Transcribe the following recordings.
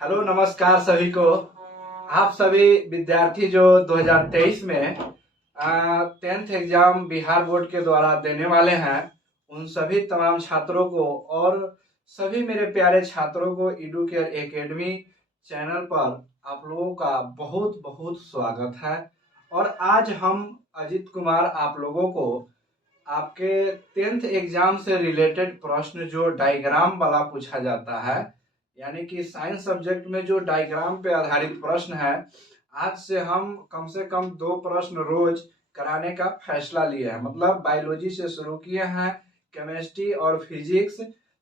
Hello, नमस्कार सभी को। आप सभी विद्यार्थी जो 2023 में 10th एग्जाम बिहार बोर्ड के द्वारा देने वाले हैं, उन सभी तमाम छात्रों को और सभी मेरे प्यारे छात्रों को एडुकेयर एकेडमी चैनल पर आप लोगों का बहुत बहुत स्वागत है। और आज हम अजित कुमार आप लोगों को आपके 10th एग्जाम से रिलेटेड प्रश्न जो डायग्राम वाला पूछा जाता है, यानी कि साइंस सब्जेक्ट में जो डायग्राम पे आधारित प्रश्न है, आज से हम कम से कम 2 प्रश्न रोज कराने का फैसला लिया है। मतलब बायोलॉजी से शुरू किए हैं, केमिस्ट्री और फिजिक्स,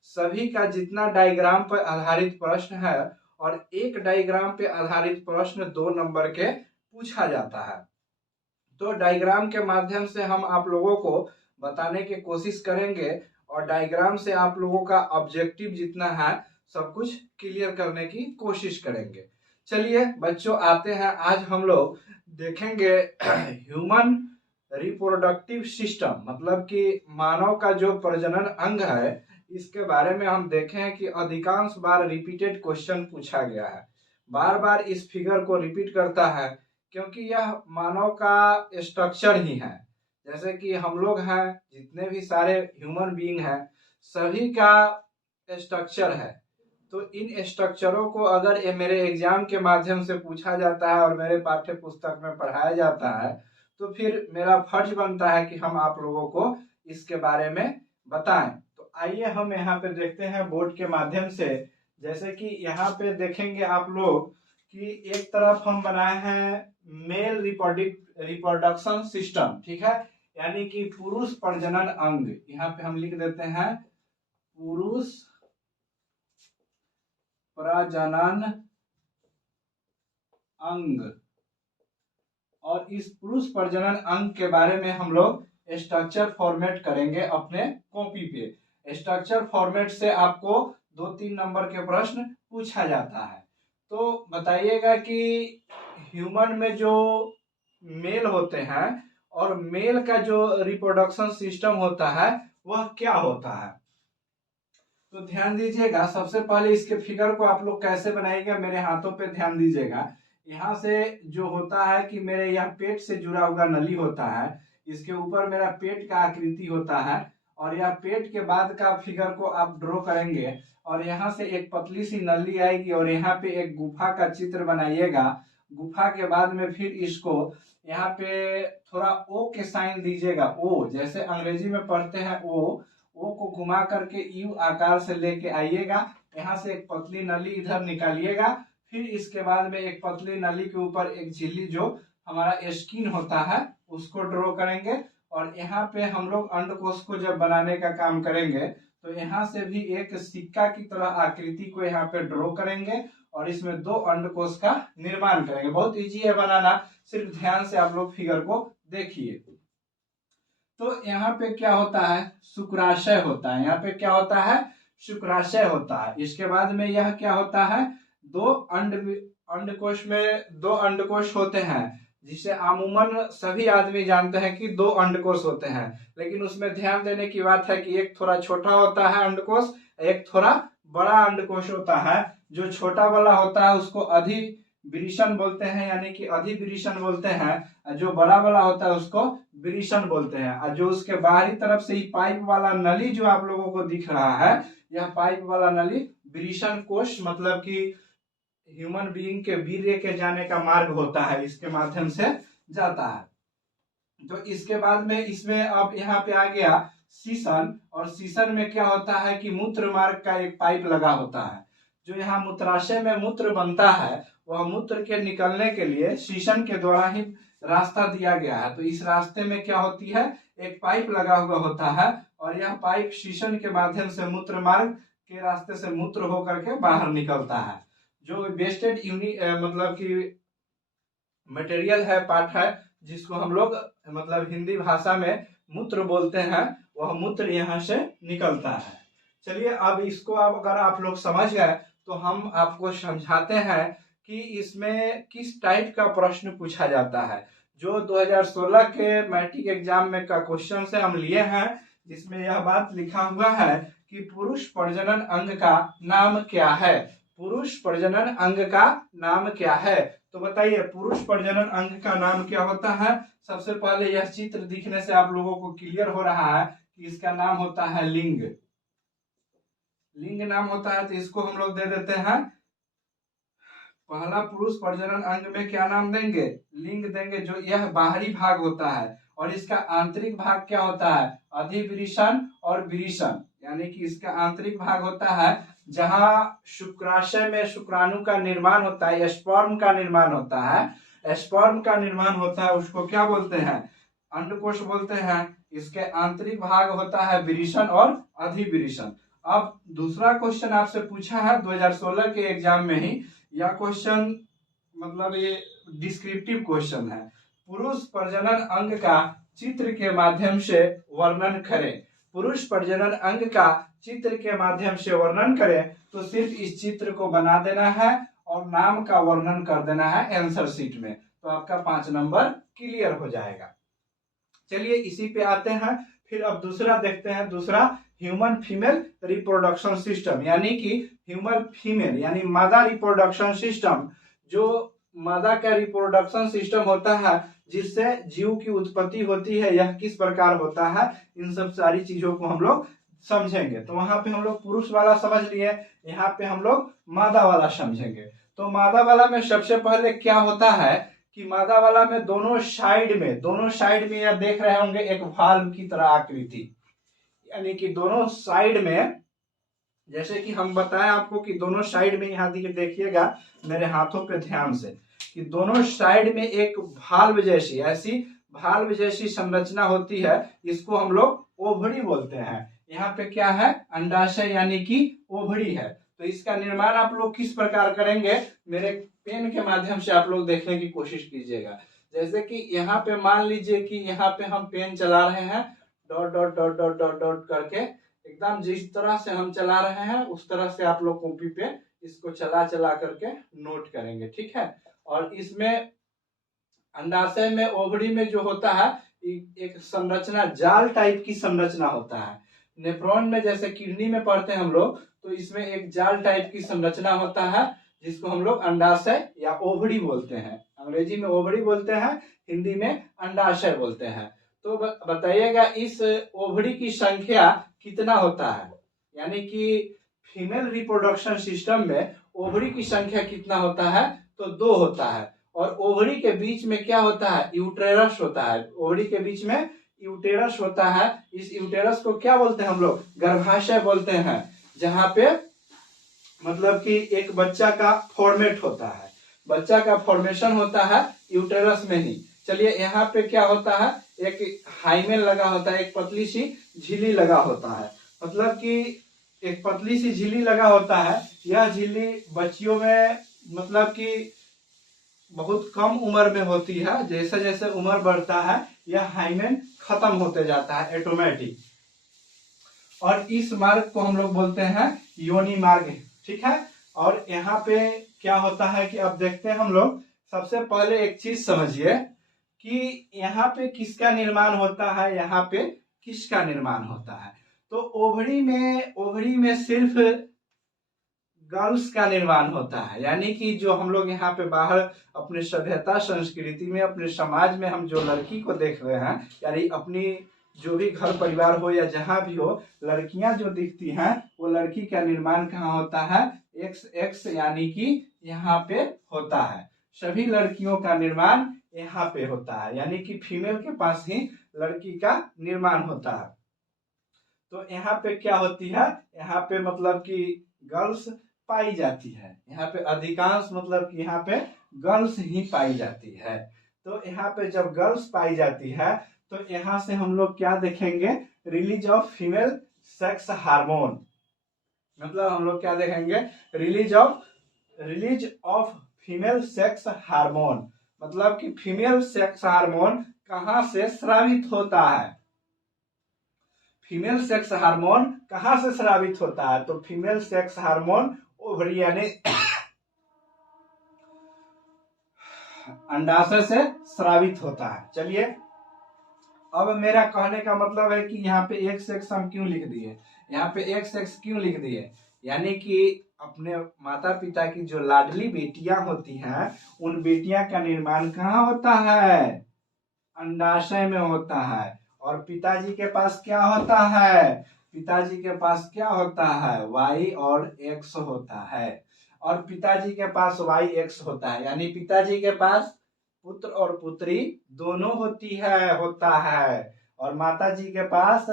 सभी का जितना डायग्राम पर आधारित प्रश्न है और एक डायग्राम पे आधारित प्रश्न 2 नंबर के पूछा जाता है। तो डायग्राम के माध्यम से हम आप लोगों को बताने की कोशिश करेंगे और डायग्राम से आप लोगों का ऑब्जेक्टिव जितना है सब कुछ क्लियर करने की कोशिश करेंगे। चलिए बच्चों, आते हैं। आज हम लोग देखेंगे ह्यूमन रिप्रोडक्टिव सिस्टम, मतलब कि मानव का जो प्रजनन अंग है, इसके बारे में हम देखें कि अधिकांश बार रिपीटेड क्वेश्चन पूछा गया है। बार बार इस फिगर को रिपीट करता है क्योंकि यह मानव का स्ट्रक्चर ही है। जैसे कि हम लोग हैं, जितने भी सारे ह्यूमन बीइंग हैं, सभी का स्ट्रक्चर है। तो इन स्ट्रक्चरों को अगर ये मेरे एग्जाम के माध्यम से पूछा जाता है और मेरे पाठ्य पुस्तक में पढ़ाया जाता है, तो फिर मेरा फर्ज बनता है कि हम आप लोगों को इसके बारे में बताएं। तो आइए हम यहाँ पे देखते हैं बोर्ड के माध्यम से। जैसे कि यहाँ पे देखेंगे आप लोग कि एक तरफ हम बनाए हैं मेल रिप्रोडक्शन सिस्टम, ठीक है, यानी कि पुरुष प्रजनन अंग। यहाँ पे हम लिख देते हैं पुरुष प्रजनन अंग। और इस पुरुष प्रजनन अंग के बारे में हम लोग स्ट्रक्चर फॉर्मेट करेंगे अपने कॉपी पे। स्ट्रक्चर फॉर्मेट से आपको 2-3 नंबर के प्रश्न पूछा जाता है। तो बताइएगा कि ह्यूमन में जो मेल होते हैं और मेल का जो रिप्रोडक्शन सिस्टम होता है वह क्या होता है। तो ध्यान दीजिएगा, सबसे पहले इसके फिगर को आप लोग कैसे बनाइएगा, मेरे हाथों पे ध्यान दीजिएगा। यहाँ से जो होता है कि मेरे यहाँ पेट से जुड़ा हुआ नली होता है, इसके ऊपर मेरा पेट का आकृति होता है और यह पेट के बाद का फिगर को आप ड्रॉ करेंगे और यहाँ से एक पतली सी नली आएगी और यहाँ पे एक गुफा का चित्र बनाइएगा। गुफा के बाद में फिर इसको यहाँ पे थोड़ा ओ के साइन दीजिएगा। ओ जैसे अंग्रेजी में पढ़ते हैं ओ को घुमा करके यू आकार से लेके आइएगा। यहाँ से एक पतली नली इधर निकालिएगा। फिर इसके बाद में एक पतली नली के ऊपर एक झिल्ली जो हमारा स्किन होता है उसको ड्रॉ करेंगे। और यहाँ पे हम लोग अंडकोश को जब बनाने का काम करेंगे तो यहाँ से भी एक सिक्का की तरह आकृति को यहाँ पे ड्रॉ करेंगे और इसमें 2 अंडकोश का निर्माण करेंगे। बहुत इजी है बनाना, सिर्फ ध्यान से आप लोग फिगर को देखिए। तो यहाँ पे क्या होता है, शुक्राशय होता है। यहाँ पे क्या होता है, शुक्राशय होता है। इसके बाद में यह क्या होता है, 2 अंडकोश में 2 अंडकोश होते हैं, जिसे अमूमन सभी आदमी जानते हैं कि 2 अंडकोश होते हैं। लेकिन उसमें ध्यान देने की बात है कि एक थोड़ा छोटा होता है अंडकोश, एक थोड़ा बड़ा अंडकोश होता है। जो छोटा वाला होता है उसको अधिवृषण बोलते हैं, यानी कि अधिवृषण बोलते हैं। जो बड़ा वाला होता है उसको वृषण बोलते हैं। और जो उसके बाहरी तरफ से ही पाइप वाला नली जो आप लोगों को दिख रहा है, यह पाइप वाला नली वृषण कोश, मतलब कि ह्यूमन बीइंग के वीर्य के जाने का मार्ग होता है, इसके माध्यम से जाता है। तो इसके बाद में इसमें अब यहाँ पे आ गया शीशन। और शीशन में क्या होता है कि मूत्र मार्ग का एक पाइप लगा होता है। जो यहाँ मूत्राशय में मूत्र बनता है, वह मूत्र के निकलने के लिए शीशन के द्वारा ही रास्ता दिया गया है। तो इस रास्ते में क्या होती है, एक पाइप लगा हुआ होता है और यह पाइप शीशन के माध्यम से मूत्र मार्ग के रास्ते से मूत्र होकर के बाहर निकलता है। जो वेस्टेड मतलब कि मटेरियल है, पार्ट है, जिसको हम लोग मतलब हिंदी भाषा में मूत्र बोलते हैं, वह मूत्र यहाँ से निकलता है। चलिए अब इसको अगर आप लोग समझ गए तो हम आपको समझाते हैं कि इसमें किस टाइप का प्रश्न पूछा जाता है। जो 2016 के मैट्रिक एग्जाम में का क्वेश्चन से हम लिए हैं, जिसमें यह बात लिखा हुआ है कि पुरुष प्रजनन अंग का नाम क्या है। पुरुष प्रजनन अंग का नाम क्या है? तो बताइए पुरुष प्रजनन अंग का नाम क्या होता है? सबसे पहले यह चित्र दिखने से आप लोगों को क्लियर हो रहा है कि इसका नाम होता है लिंग। लिंग नाम होता है, तो इसको हम लोग दे देते हैं पहला पुरुष प्रजनन अंग में क्या नाम देंगे? लिंग देंगे। जो यह बाहरी भाग होता है, और इसका आंतरिक भाग क्या होता है? अधिवृषण और वृषण, यानी कि इसका आंतरिक भाग होता है जहां शुक्राशय में शुक्राणु का निर्माण होता है, स्पर्म का निर्माण होता है। स्पर्म का निर्माण होता है उसको क्या बोलते हैं? अंडकोश बोलते हैं। इसके आंतरिक भाग होता है वृषण और अधिवृषण। अब दूसरा क्वेश्चन आपसे पूछा है 2016 के एग्जाम में ही, यह क्वेश्चन मतलब ये डिस्क्रिप्टिव क्वेश्चन है। पुरुष प्रजनन अंग का चित्र के माध्यम से वर्णन करें। पुरुष प्रजनन अंग का चित्र के माध्यम से वर्णन करें, तो सिर्फ इस चित्र को बना देना है और नाम का वर्णन कर देना है आंसर शीट में, तो आपका 5 नंबर क्लियर हो जाएगा। चलिए इसी पे आते हैं। फिर अब दूसरा देखते हैं। दूसरा ह्यूमन फीमेल रिप्रोडक्शन सिस्टम, यानी कि ह्यूमन फीमेल यानी मादा रिप्रोडक्शन सिस्टम। जो मादा का रिप्रोडक्शन सिस्टम होता है जिससे जीव की उत्पत्ति होती है, यह किस प्रकार होता है, इन सब सारी चीजों को हम लोग समझेंगे। तो वहां पे हम लोग पुरुष वाला समझ लिए, यहाँ पे हम लोग मादा वाला समझेंगे। तो मादा वाला में सबसे पहले क्या होता है कि मादा वाला में दोनों साइड में यह देख रहे होंगे एक वाल्व की तरह आकृति, यानी कि दोनों साइड में, जैसे कि हम बताएं आपको कि दोनों साइड में यहाँ देखिएगा मेरे हाथों पे ध्यान से, कि दोनों साइड में एक भाल्व जैसी भाल्व जैसी संरचना होती है। इसको हम लोग ओवरी बोलते हैं। यहाँ पे क्या है? अंडाशय यानी कि ओवरी है। तो इसका निर्माण आप लोग किस प्रकार करेंगे, मेरे पेन के माध्यम से आप लोग देखने की कोशिश कीजिएगा। जैसे कि यहाँ पे मान लीजिए कि यहाँ पे हम पेन चला रहे हैं, dot dot dot dot dot dot करके, एकदम जिस तरह से हम चला रहे हैं उस तरह से आप लोग कॉपी पे इसको चला चला करके नोट करेंगे, ठीक है। और इसमें अंडाशय में ओवरी में जो होता है एक संरचना, जाल टाइप की संरचना होता है। नेफ्रॉन में जैसे किडनी में पढ़ते हैं हम लोग, तो इसमें एक जाल टाइप की संरचना होता है जिसको हम लोग अंडाशय या ओवरी बोलते हैं। अंग्रेजी में ओवरी बोलते हैं, हिंदी में अंडाशय बोलते हैं। तो बताइएगा इस ओवरी की संख्या कितना होता है, यानी कि फीमेल रिप्रोडक्शन सिस्टम में ओवरी की संख्या कितना होता है? तो 2 होता है। और ओवरी के बीच में क्या होता है? यूटेरस होता है। ओवरी के बीच में यूटेरस होता है। इस यूटेरस को क्या बोलते हैं हम लोग? गर्भाशय बोलते हैं, जहां पे मतलब कि एक बच्चा का फॉर्मेट होता है, बच्चा का फॉर्मेशन होता है यूटेरस में ही। चलिए यहाँ पे क्या होता है? एक हाइमेन लगा होता है, एक पतली सी झिल्ली लगा होता है, मतलब कि एक पतली सी झिल्ली लगा होता है। यह झिल्ली बच्चियों में मतलब कि बहुत कम उम्र में होती है। जैसे जैसे उम्र बढ़ता है यह हाइमेन खत्म होते जाता है ऑटोमेटिक, और इस मार्ग को हम लोग बोलते हैं योनि मार्ग, ठीक है। और यहाँ पे क्या होता है कि अब देखते हैं हम लोग। सबसे पहले एक चीज समझिए कि यहाँ पे किसका निर्माण होता है, यहाँ पे किसका निर्माण होता है। तो ओवरी में सिर्फ गर्ल्स का निर्माण होता है, यानी कि जो हम लोग यहाँ पे बाहर अपने सभ्यता संस्कृति में, अपने समाज में हम जो लड़की को देख रहे हैं, यानी अपनी जो भी घर परिवार हो या जहां भी हो, लड़कियां जो दिखती हैं वो लड़की का निर्माण कहाँ होता है? एक्स यानी कि यहाँ पे होता है। सभी लड़कियों का निर्माण यहाँ पे होता है, यानी कि फीमेल के पास ही लड़की का निर्माण होता है। तो यहाँ पे क्या होती है? यहाँ पे मतलब कि गर्ल्स पाई जाती है। यहाँ पे अधिकांश मतलब कि यहाँ पे गर्ल्स ही पाई जाती है। तो यहाँ पे जब गर्ल्स पाई जाती है तो यहाँ से हम लोग क्या देखेंगे? Release of female sex hormone, मतलब हम लोग क्या देखेंगे? Release of female sex hormone, मतलब कि फीमेल सेक्स हार्मोन कहां से स्रावित होता है? फीमेल सेक्स हार्मोन कहां से स्रावित होता है? तो फीमेल सेक्स हार्मोन ओवरी यानी अंडाशय से स्रावित होता है। चलिए अब मेरा कहने का मतलब है कि यहाँ पे एक्स एक्स हम क्यों लिख दिए, यहाँ पे एक्स एक्स क्यों लिख दिए, यानी कि अपने माता पिता की जो लाडली बेटियां होती हैं, उन बेटियां का निर्माण कहाँ होता है? अंडाशय में होता है। और पिताजी के पास क्या होता है? पिताजी के पास क्या होता है? वाई और एक्स होता है। और पिताजी के पास वाई एक्स होता है, यानी पिताजी के पास पुत्र और पुत्री दोनों होता है। और माता जी के पास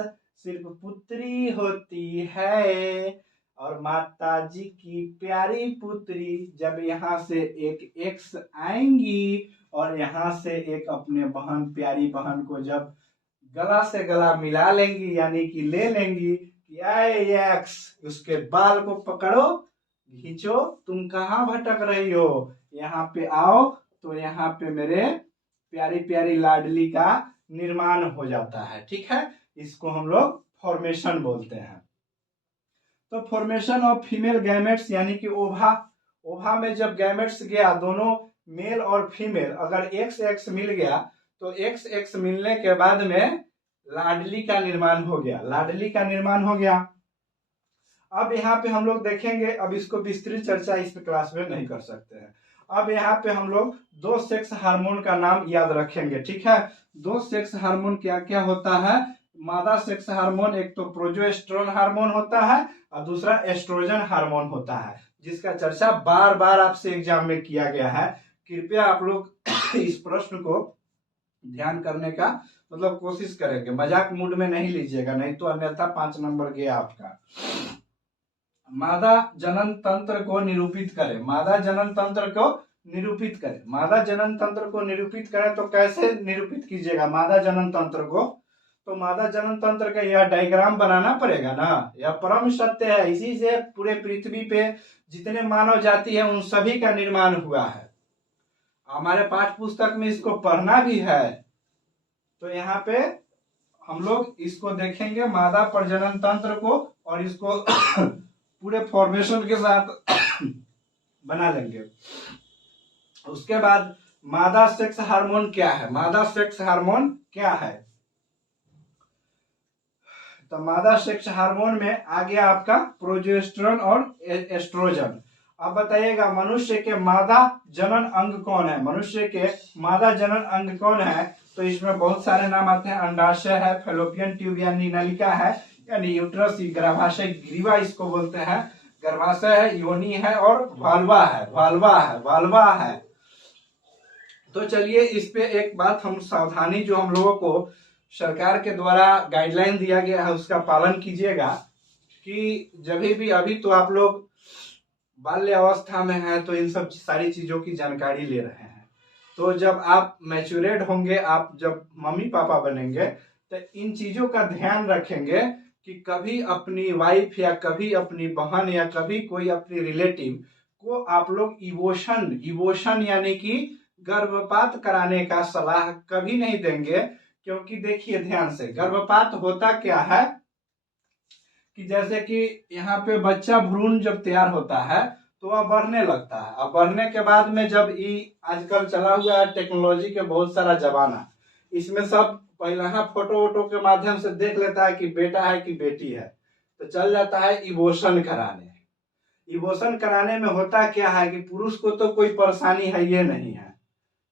सिर्फ पुत्री होती है। और माता जी की प्यारी पुत्री जब यहाँ से एक एक्स आएंगी और यहाँ से एक अपने बहन, प्यारी बहन को जब गला से गला मिला लेंगी, यानी कि ले लेंगी कि आए एक्स, उसके बाल को पकड़ो, खींचो, तुम कहाँ भटक रही हो, यहाँ पे आओ, तो यहाँ पे मेरे प्यारी प्यारी लाडली का निर्माण हो जाता है। ठीक है, इसको हम लोग फॉर्मेशन बोलते हैं। तो फॉर्मेशन ऑफ फीमेल गैमेट्स, यानी कि ओवा, ओवा में जब गैमेट्स गया, दोनों मेल और फीमेल, अगर एक्स एक्स मिल गया तो एक्स एक्स मिलने के बाद में लाडली का निर्माण हो गया, लाडली का निर्माण हो गया। अब यहाँ पे हम लोग देखेंगे, अब इसको विस्तृत चर्चा इस क्लास में नहीं कर सकते हैं। अब यहाँ पे हम लोग दो सेक्स हार्मोन का नाम याद रखेंगे। ठीक है, दो सेक्स हार्मोन क्या क्या होता है? मादा सेक्स हार्मोन एक तो प्रोजेस्टेरोन हार्मोन होता है और दूसरा एस्ट्रोजन हार्मोन होता है, जिसका चर्चा बार बार आपसे एग्जाम में किया गया है। कृपया आप लोग इस प्रश्न को ध्यान करने का मतलब कोशिश करेंगे, मजाक मूड में नहीं लीजिएगा, नहीं तो अन्यथा 5 नंबर गया आपका। मादा जनन तंत्र को निरूपित करें, मादा जनन तंत्र को निरूपित करें, मादा जनन तंत्र को निरूपित करें तो कैसे निरूपित कीजिएगा मादा जनन तंत्र को? तो मादा जनन तंत्र का यह डायग्राम बनाना पड़ेगा ना, यह परम सत्य है, इसी से पूरे पृथ्वी पे जितने मानव जाति है उन सभी का निर्माण हुआ है। हमारे पाठ्य पुस्तक में इसको पढ़ना भी है। तो यहाँ पे हम लोग इसको देखेंगे मादा प्रजनन तंत्र को, और इसको पूरे फॉर्मेशन के साथ बना लेंगे। उसके बाद मादा सेक्स हार्मोन क्या है? मादा सेक्स हार्मोन क्या है? तो मादा सेक्स हार्मोन में आ गया आपका प्रोजेस्टेरोन और एस्ट्रोजन। अब बताइएगा मनुष्य के मादा जनन अंग कौन है? मनुष्य के मादा जनन अंग कौन है? तो इसमें बहुत सारे नाम आते हैं। अंडाशय है, फैलोपियन ट्यूब यानी नलिका है, यानी यूट्रस, गर्भाशय ग्रीवा इसको बोलते हैं, गर्भाशय है, योनि है और वाल्वा है, वाल्वा है। तो चलिए इस पे एक बात हम सावधानी, जो हम लोगों को सरकार के द्वारा गाइडलाइन दिया गया है उसका पालन कीजिएगा कि जब भी, अभी तो आप लोग बाल्य अवस्था में हैं तो इन सब सारी चीजों की जानकारी ले रहे हैं, तो जब आप मैच्योरेट होंगे, आप जब मम्मी पापा बनेंगे तो इन चीजों का ध्यान रखेंगे कि कभी अपनी वाइफ या कभी अपनी बहन या कभी कोई अपनी रिलेटिव को आप लोग इवोशन यानी कि गर्भपात कराने का सलाह कभी नहीं देंगे। क्योंकि देखिए ध्यान से, गर्भपात होता क्या है कि जैसे कि यहाँ पे बच्चा भ्रूण जब तैयार होता है तो वह बढ़ने लगता है, अब बढ़ने के बाद में जब आजकल चला हुआ है टेक्नोलॉजी के बहुत सारा जमाना, इसमें सब पहले फोटो वोटो के माध्यम से देख लेता है कि बेटा है कि बेटी है, तो चल जाता है इवोशन कराने। इवोशन कराने में होता क्या है कि पुरुष को तो कोई परेशानी है ये नहीं है,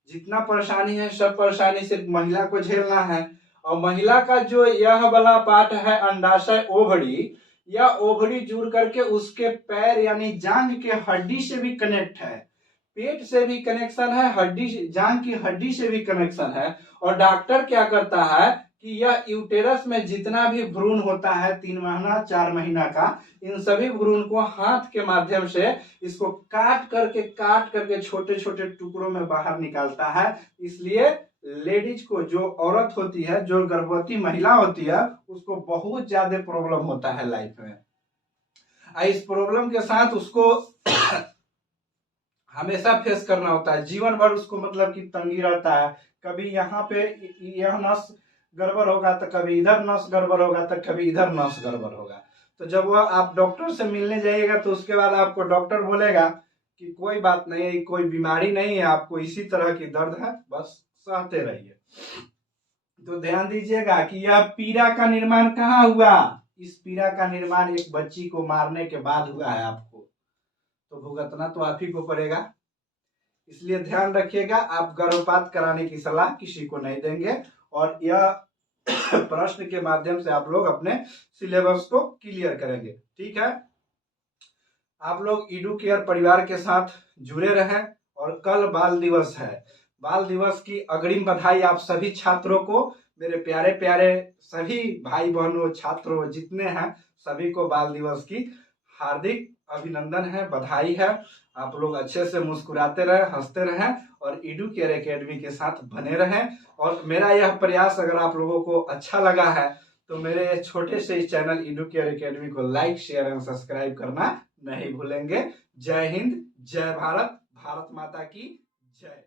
जितना परेशानी है सब परेशानी सिर्फ महिला को झेलना है। और महिला का जो यह वाला पार्ट है अंडाशय, ओवरी, या ओवरी जुड़ करके उसके पैर यानी जांघ के हड्डी से भी कनेक्ट है, पेट से भी कनेक्शन है, हड्डी, जांघ की हड्डी से भी कनेक्शन है। और डॉक्टर क्या करता है कि यह यूटेरस में जितना भी भ्रूण होता है 3 महीना 4 महीना का, इन सभी भ्रूण को हाथ के माध्यम से इसको काट करके छोटे छोटे टुकड़ों में बाहर निकालता है। इसलिए लेडीज को, जो औरत होती है, जो गर्भवती महिला होती है, उसको बहुत ज्यादा प्रॉब्लम होता है लाइफ में। इस प्रॉब्लम के साथ उसको हमेशा फेस करना होता है, जीवन भर उसको मतलब कि तंगी रहता है। कभी यहाँ पे यह नस गड़बड़ होगा तो कभी इधर नस गड़बड़ होगा तो कभी इधर नस गड़बड़ होगा। तो जब वह आप डॉक्टर से मिलने जाइएगा तो उसके बाद आपको डॉक्टर बोलेगा कि कोई बात नहीं, कोई बीमारी नहीं है, आपको इसी तरह की दर्द है, बस सहते रहिए। तो ध्यान दीजिएगा कि यह पीड़ा का निर्माण कहाँ हुआ? इस पीड़ा का निर्माण एक बच्ची को मारने के बाद हुआ है आपको। तो भुगतना तो आप ही को पड़ेगा। इसलिए ध्यान रखिएगा, आप गर्भपात कराने की सलाह किसी को नहीं देंगे। और यह प्रश्न के माध्यम से आप लोग अपने सिलेबस को क्लियर करेंगे। ठीक है, आप लोग एडुकेयर परिवार के साथ जुड़े रहें। और कल बाल दिवस है, बाल दिवस की अग्रिम बधाई आप सभी छात्रों को, मेरे प्यारे प्यारे सभी भाई बहनों छात्रों जितने हैं सभी को बाल दिवस की हार्दिक अभिनंदन है, बधाई है। आप लोग अच्छे से मुस्कुराते रहें, हंसते रहें और एडुकेयर एकेडमी के साथ बने रहें। और मेरा यह प्रयास अगर आप लोगों को अच्छा लगा है तो मेरे छोटे से इस चैनल एडुकेयर एकेडमी को लाइक, शेयर एंड सब्सक्राइब करना नहीं भूलेंगे। जय हिंद, जय भारत, भारत माता की जय।